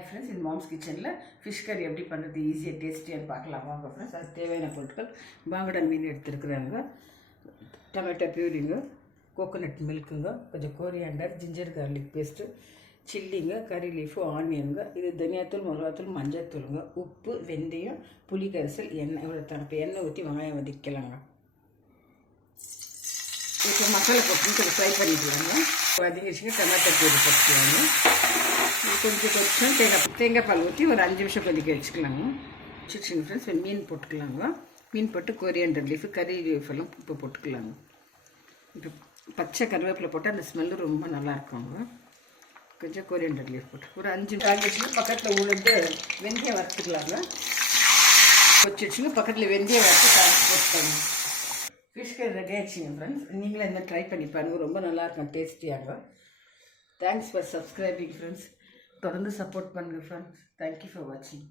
Hi friends, இந்த moms கிச்சனில் fish கறி எப்படி பண்ணுறது ஈஸியாக டேஸ்டியாக பார்க்கலாம் வாங்க ஃப்ரெண்ட்ஸ். அது தேவையான பொருட்கள்: பாங்கடன் மீன் எடுத்துருக்குறாங்க, டொமேட்டோ பியூரிங்க, கோகோனட் மில்க்குங்க, கொஞ்சம் கோரியாண்டர், ஜிஞ்சர் கார்லிக் பேஸ்ட்டு, சில்லிங்க, கறி லீஃபு, ஆனியனுங்க, இது தனியாத்தூள், மிளகாத்தூள், மஞ்சள்தூளுங்க, உப்பு, வெந்தயம், புளி கரைசல், எண்ணெய். இவ்வளோ இப்போ எண்ணெய் ஊற்றி வெங்காயம் வதக்கலாங்க. இப்போ மசாலா போட்டு கொஞ்சம் ஃப்ரை பண்ணிக்கலாங்க. வதங்கிடுச்சுங்க. டொமேட்டோ பியூரி போட்டுக்கலாங்க. கொஞ்சம் தேங்காய் பால் ஊற்றி ஒரு 5 நிமிஷம் கொதிக்க வச்சுக்கலாங்க. வச்சுருச்சுங்க ஃப்ரெண்ட்ஸ். மீன் போட்டுக்கலாங்க. மீன் போட்டு கோரியாண்டர் லீஃபு, கறி லீஃப் எல்லாம் இப்போ போட்டுக்கலாங்க. இப்போ பச்சை கருவேப்பிலை போட்டால் அந்த ஸ்மெல்லு ரொம்ப நல்லாயிருக்குங்க. கொஞ்சம் கோரியாண்டர் லீஃப் போட்டு ஒரு 5 நிமிஷம் பக்கத்தில் உளுந்து வெந்தயம் வறுத்துக்கலாங்க. வச்சுருச்சுங்க. பக்கத்தில் வெந்தயம் வறுத்து போட்டுக்கோங்க. ஃபிஷ் கறி ரெடி ஆகிடுச்சிங்க ஃப்ரெண்ட்ஸ். நீங்களும் இந்த ட்ரை பண்ணி பாருங்கள், ரொம்ப நல்லாயிருக்கும், டேஸ்டியாக. Thanks for subscribing friends. தொடர்ந்து சப்போர்ட் பண்ணுங்கள் ஃப்ரெண்ட்ஸ். தேங்க்யூ ஃபார் வாட்சிங்.